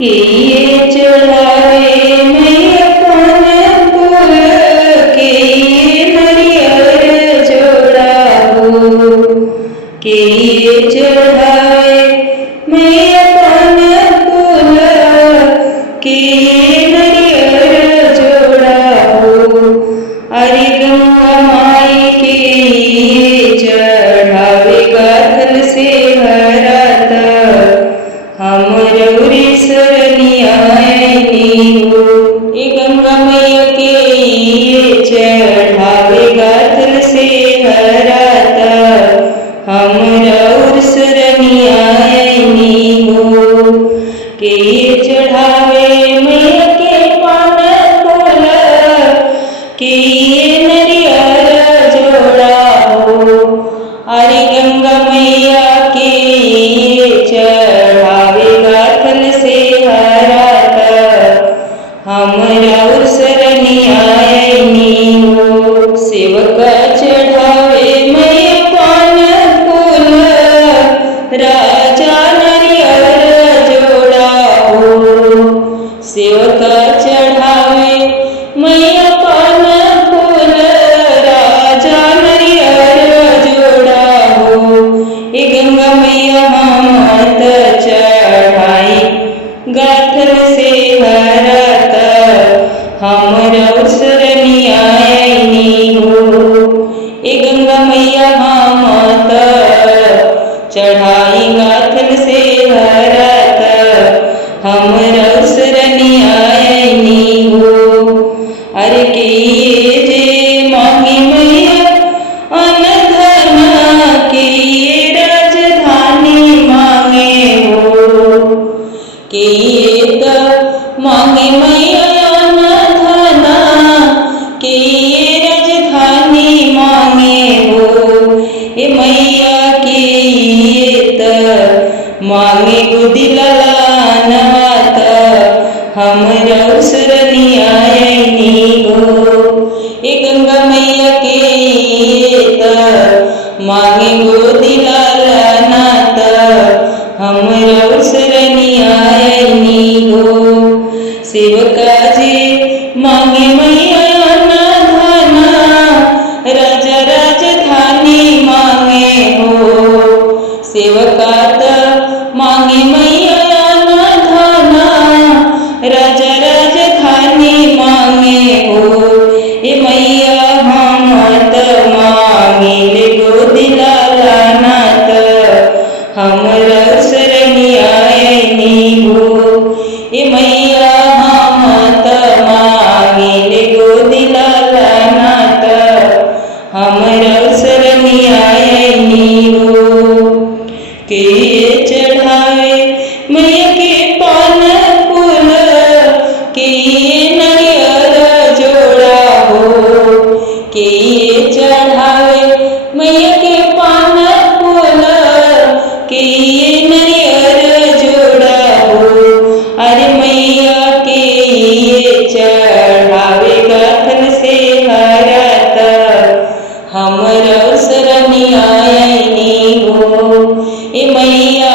किए चढ़ावे मैया कानपुर किए नरियर जोड़ाहो। किए चढ़ावे मैया कानपुर किए नरियर जोड़ाहो। अरे गंगा माई के चढ़ावे गाथल से हराता हम रउरी सरनिया हो। ए गंगा मैया के चढ़ावे गाथल से हराता हम रउर सरनिया हो। के चढ़ावे मैया के पान फूल के नरियर जोड़ाहो। अरे गंगा मैया के चढ़ावे गाथल से हराता हम रउर सरनिया हो। सेवका चढ़ावे मैया पान फूल राजा नरियर जोड़ाहो। सेवका चढ़ावे मैया पान फूल राजा नरियर जोड़ाहो। ए गंगा मैया मत चढ़ाई गाथल से हराता हम रउर सरनिया हो। ए गंगा मैया मत चढ़ाई गाथल से हराता हम रउर सरनिया हो। अरे किए जे मांगी मैया अनधना किए राजधानी मांगे हो। किए त मांगे मैया अनधना किए राजधानी मांगे हो। ए मैया किए त मांगे गोदी ललानवा हम रउर सरनिया हो। ए गंगा मैया के त मांगे गोदी लालना हम रउर सरनिया हो। सेवका जी मांगे मैया अनधना राजा राजधानी मांगे हो। सेवका त मांगे मैया अनधना राजा राजधानी मांगे हो। ए मैया हम त मांगिले गोदी लालना हम रउर सरनिया हो। ए मैया हम त मांगिले गोदी लालना हम रउर सरनिया हो। के चढ़ावे मैया के पान फूल के नरियर जोड़ाहो। के चढ़ावे मैया के पान फूल के नरियर जोड़ाहो। अरे मैया के चढ़ावे गाथल से हराता हम रउर सरनिया हो। ए मैया